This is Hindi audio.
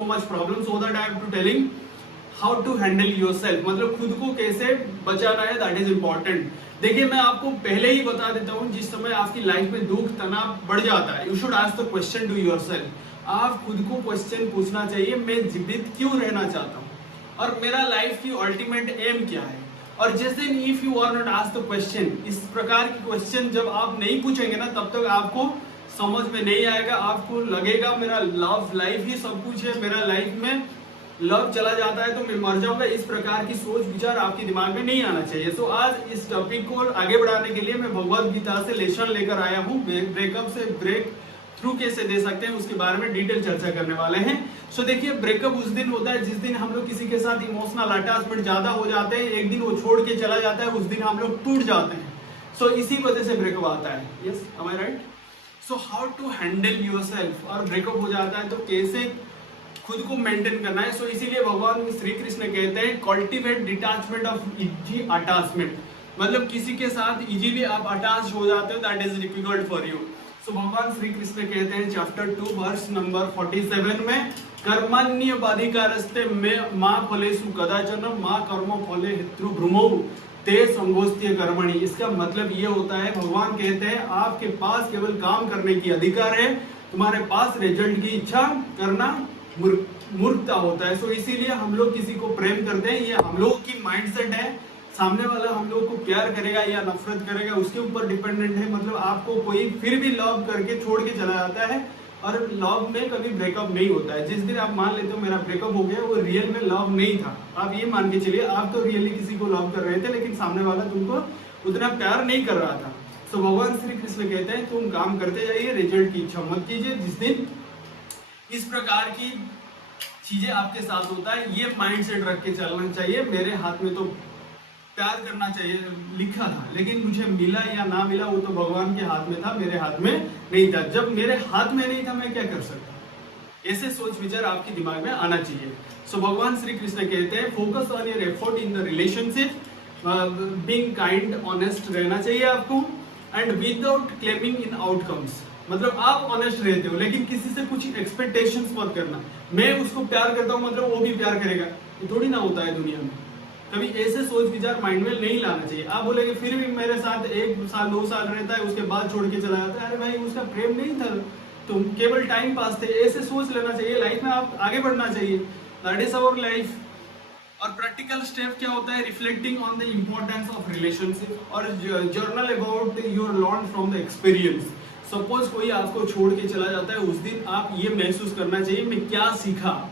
so much problem, so that I have to telling how to handle yourself, मतलब खुद को कैसे बचाना है, that is important। देखिए मैं आपको पहले ही बता देता हूँ, जिस समय आपकी लाइफ में दुख तनाव बढ़ जाता है, you should ask the question to yourself। आप खुद को क्वेश्चन पूछना चाहिए, मैं जीवित क्यों रहना चाहता हूँ और मेरा लाइफ की अल्टीमेट एम क्या है। और जिस दिन if you are not ask the question, इस प्रकार की क्वेश्चन जब आप नहीं पूछेंगे ना, तब तक आपको समझ में नहीं आएगा। आपको लगेगा मेरा लव लाइफ ही सब कुछ है, मेरा लाइफ में लव चला जाता है तो मैं मर जाऊंगा। इस प्रकार की सोच विचार आपके दिमाग में नहीं आना चाहिए। तो आज इस टॉपिक को आगे बढ़ाने के लिए मैं भगवद गीता से लेसन लेकर आया हूँ। ब्रेकअप से ब्रेक थ्रू कैसे दे सकते हैं उसके बारे में डिटेल चर्चा करने वाले हैं। सो देखिए, ब्रेकअप उस दिन होता है जिस दिन हम लोग किसी के साथ इमोशनल अटैचमेंट ज्यादा हो जाते हैं, एक दिन वो छोड़ के चला जाता है, उस दिन हम लोग टूट जाते हैं। सो इसी वजह से ब्रेकअप आता है। Yes, am I right? So how to handle yourself, और ब्रेकअप हो जाता है तो कैसे खुद को मेंटेन करना है। सो इसीलिए भगवान श्री कृष्ण कहते हैं cultivate detachment of easy attachment, मतलब किसी के साथ इजीली आप अटैच हो जाते हो, that is difficult for you. So भगवान श्री कृष्ण कहते हैं चैप्टर 2 वर्स नंबर 47 में, कर्मण्येवाधिकारस्ते मां फलेषु कदाचन मां कर्म फले हेतु भ्रुमौ ते संगोस्त्य कर्मणि। इसका मतलब ये होता है, भगवान कहते हैं आपके पास केवल काम करने की अधिकार है, तुम्हारे पास रिजल्ट की इच्छा करना मूर्खता होता है। सो इसीलिए हम लोग किसी को प्रेम करते हैं, ये हम लोग की माइंडसेट है। सामने वाला हम लोग को प्यार करेगा या नफरत करेगा उसके ऊपर डिपेंडेंट है। मतलब आपको कोई फिर भी लव करके छोड़ के चला जाता है, और लव में कभी ब्रेकअप नहीं होता है। जिस दिन आप मान लेते हो मेरा ब्रेकअप हो गया, वो रियल में लव नहीं था। आप ये मान के चलिए, आप तो रियली किसी को लव कर रहे थे, लेकिन सामने वाला तुमको उतना प्यार नहीं कर रहा था। सो भगवान श्री कृष्ण कहते हैं तुम काम करते जाइए, रिजल्ट की इच्छा मत कीजिए। जिस दिन इस प्रकार की चीजें आपके साथ होता है, ये माइंडसेट रख के चलना चाहिए। मेरे हाथ में तो प्यार करना चाहिए लिखा था, लेकिन मुझे मिला या ना मिला वो तो भगवान के हाथ में था, मेरे हाथ में नहीं था। जब मेरे हाथ में नहीं था मैं क्या कर सकता? ऐसे सोच विचार आपके दिमाग में आना चाहिए। सो भगवान श्री कृष्ण कहते हैं focus on your effort in the relationship, being kind honest रहना चाहिए आपको, and without claiming in outcomes. मतलब आप ऑनेस्ट रहते हो, लेकिन किसी से कुछ एक्सपेक्टेशंस मत करना। मैं उसको प्यार करता हूँ मतलब वो भी प्यार करेगा, ये थोड़ी ना होता है दुनिया में। कभी ऐसे सोच विचार माइंड में नहीं लाना चाहिए। आप बोलेंगे फिर भी मेरे साथ 1 साल 2 साल रहता है, उसके बाद छोड़ के चला जाता है, अरे भाई उसका प्रेम नहीं था, तुम केवल टाइम पास थे। ऐसे सोच लेना चाहिए। लाइफ में आप आगे बढ़ना चाहिए, दैट इज अवर लाइफ। और प्रैक्टिकल स्टेप क्या होता है? Reflecting on the importance of relationship, और journal about your learn from the experience. Suppose कोई आपको छोड़ के चला जाता है, उस दिन आप ये महसूस करना चाहिए मैं क्या सीखा,